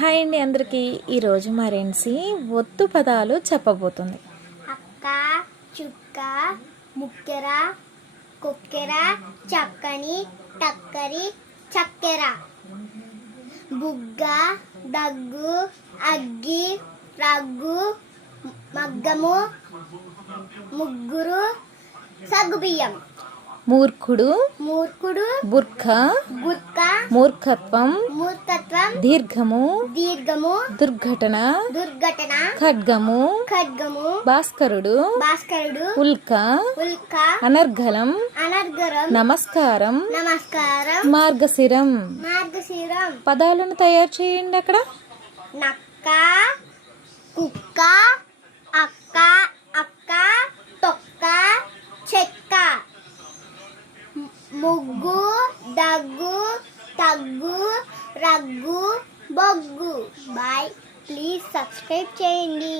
Hi అండి అందరికీ. ఈరోజు మా ఒత్తు పదాలు చెప్పబోతుంది. అక్క చుక్క ముక్కెర కుక్కెర చక్కని టక్కరి చక్కెర. బుగ్గ దగ్గు అగ్గి రగ్గు మగ్గము ముగ్గురు సగ్గుబియ్యం. మూర్ఖుడు మూర్ఖుడు బుర్ఖ గుర్క మూర్ఖత్వం మూర్ఖత్వం దీర్ఘము దీర్ఘము దుర్ఘటన దుర్ఘటన ఖడ్గము ఖడ్గము భాస్కరుడు భాస్కరుడు ఉల్క ఉల్క అనర్ఘలం అనర్గరం నమస్కారం నమస్కారం మార్గశిరం. మార్గశిరం. పదాలను తయారు చేయండి అక్కడ. నక్క కుక్క అక్క అక్క తొక్క చెక్క. ముగ్గు దగ్గు తగ్గు దగ్గు బొగ్గు. బాయ్ ప్లీజ్ సబ్స్క్రైబ్ చేయండి.